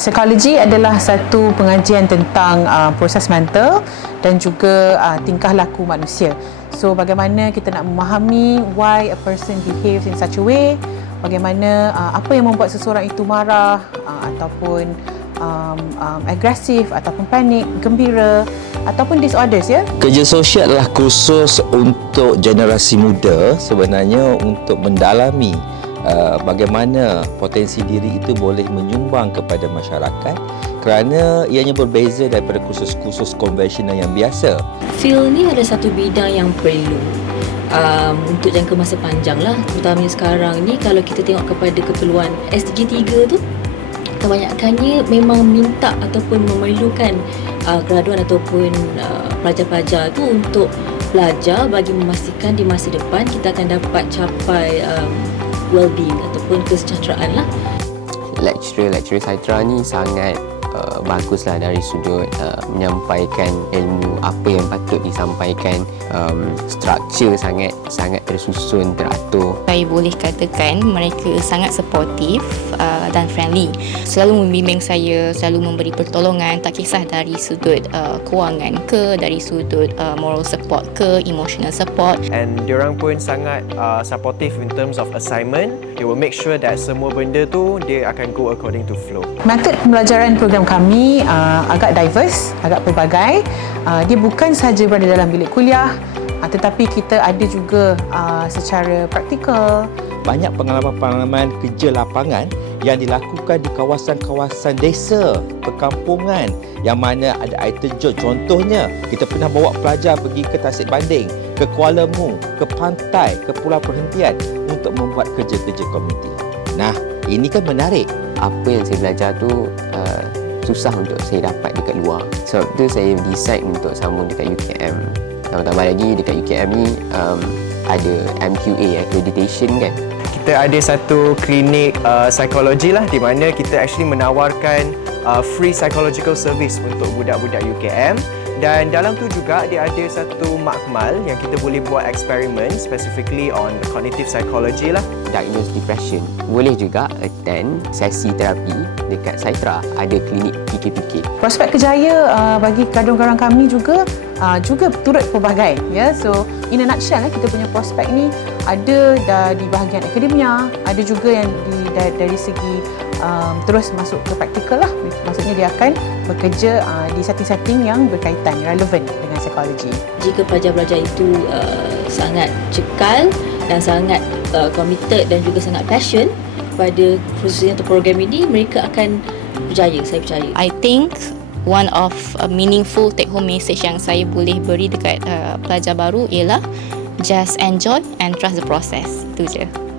Psikologi adalah satu pengajian tentang uh, proses mental dan juga uh, tingkah laku manusia. So bagaimana kita nak memahami why a person behaves in such a way, bagaimana uh, apa yang membuat seseorang itu marah uh, ataupun um, um, agresif ataupun panik, gembira ataupun disorders ya. Kerja sosial adalah khusus untuk generasi muda sebenarnya untuk mendalami uh, bagaimana potensi diri itu boleh menyumbang kepada masyarakat kerana ianya berbeza daripada kursus-kursus konvensional yang biasa. Field ni ada satu bidang yang perlu um, untuk jangka masa panjang lah terutamanya sekarang ni kalau kita tengok kepada keperluan SDG 3 tu kebanyakannya memang minta ataupun memerlukan uh, graduan ataupun uh, pelajar-pelajar tu untuk belajar bagi memastikan di masa depan kita akan dapat capai um, well-being ataupun kesejahteraan lah. Lecturer-lecturer Saitra ni sangat uh, baguslah dari sudut uh, menyampaikan ilmu apa yang patut disampaikan. Um, struktur sangat sangat tersusun teratur. Saya boleh katakan mereka sangat supportive uh, dan friendly. Selalu membimbing saya selalu memberi pertolongan tak kisah dari sudut uh, kewangan ke dari sudut uh, moral support ke emotional support. And diorang pun sangat uh, supportive in terms of assignment they will make sure that semua benda tu dia akan go according to flow Metod pembelajaran program kami uh, agak diverse, agak pelbagai. Uh, dia bukan sahaja berada dalam bilik kuliah, uh, tetapi kita ada juga uh, secara praktikal. Banyak pengalaman-pengalaman kerja lapangan yang dilakukan di kawasan-kawasan desa, perkampungan yang mana ada air terjun. Contohnya, kita pernah bawa pelajar pergi ke Tasik Banding, ke Kuala Mu, ke pantai, ke pulau perhentian untuk membuat kerja-kerja komuniti. Nah, ini kan menarik. apa yang saya belajar tu uh, susah untuk saya dapat dekat luar sebab tu saya decide untuk sambung dekat UKM tambah-tambah lagi dekat UKM ni um, ada MQA accreditation kan kita ada satu klinik uh, psikologi lah di mana kita actually menawarkan uh, free psychological service untuk budak-budak UKM dan dalam tu juga dia ada satu makmal yang kita boleh buat eksperimen specifically on cognitive psychology lah. Diagnose depression. Boleh juga attend sesi terapi dekat Saitra. Ada klinik PKPK Prospek kejaya uh, bagi kadang-kadang kami juga uh, juga turut pelbagai ya. So in a nutshell eh, kita punya prospek ni ada dah di bahagian akademia, ada juga yang di dari, dari segi um, terus masuk ke praktikal lah. Maksudnya dia akan bekerja uh, di setting-setting yang berkaitan relevan dengan psikologi. Jika pelajar-pelajar itu uh, sangat cekal dan sangat uh, committed dan juga sangat passion pada khususnya untuk program ini mereka akan berjaya saya percaya I think one of a meaningful take home message yang saya boleh beri dekat uh, pelajar baru ialah just enjoy and trust the process itu je